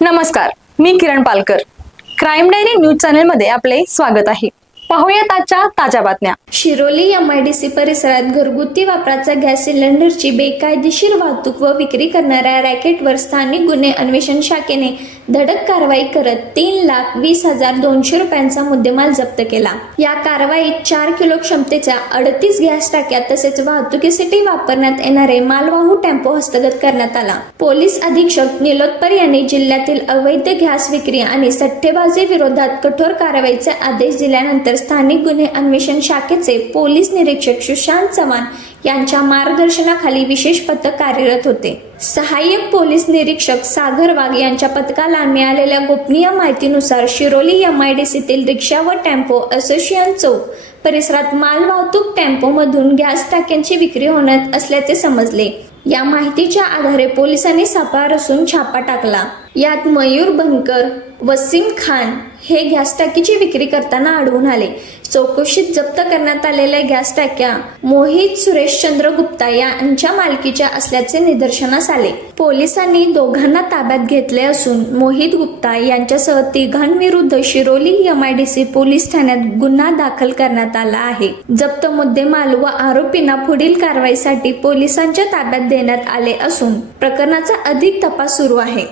नमस्कार, मी Kiran Palkar. Crime diary news channel मध्ये आपले स्वागत आहे. पाहूयात आजच्या ताज्या बातम्या. शिरोली MIDC परिसरात घरगुती वापराचा गॅस सिलेंडरची बेकायदेशीर वाहतूक व विक्री करणाऱ्या रॅकेटवर स्थानिक गुन्हे अन्वेषण शाखेने धडक कारवाई करत 3,20,200 रुपयांचा मुद्देमाल जप्त केला. या कारवाईत 4 किलो क्षमतेच्या 38 गॅस टाक्या तसेच वाहतुकीसाठी वापरण्यात येणारे मालवाहू टेम्पो हस्तगत करण्यात आला. पोलीस अधीक्षक निलोत्पर यांनी जिल्ह्यातील अवैध गॅस विक्री आणि सट्टेबाजी विरोधात कठोर कारवाईचे आदेश दिल्यानंतर स्थानिक गुन्हे अन्वेषण शाखेचे पोलीस निरीक्षक सुशांत चव्हाण यांच्या मार्गदर्शनाखाली विशेष पथक कार्यरत होते. सहाय्यक पोलीस निरीक्षक सागर वाघ यांच्या पथकाला मिळालेल्या गोपनीय माहितीनुसार शिरोली MIDCतील रिक्षा व टेम्पो असोसिएशन चौक परिसरात मालवाहतूक टेम्पोमधून गॅस टाक्यांची विक्री होण्यात असल्याचे समजले. या माहितीच्या आधारे पोलिसांनी सापळा रचून छापा टाकला. यात मयूर बनकर, वसीम खान हे गॅस टाकीची विक्री करताना आढळून आले. चौकशीत जप्त करण्यात आलेल्या गॅस टाक्या मोहित सुरेशचंद्र गुप्ता यांच्या मालकीच्या असल्याचे निदर्शनास आले. पोलिसांनी दोघांना ताब्यात घेतले असून मोहित गुप्ता यांच्यासह तिघांविरुद्ध शिरोली MIDC पोलीस ठाण्यात गुन्हा दाखल करण्यात आला आहे. जप्त मुद्देमाल व आरोपींना पुढील कारवाईसाठी पोलिसांच्या ताब्यात देण्यात आले असून प्रकरणाचा अधिक तपास सुरू आहे.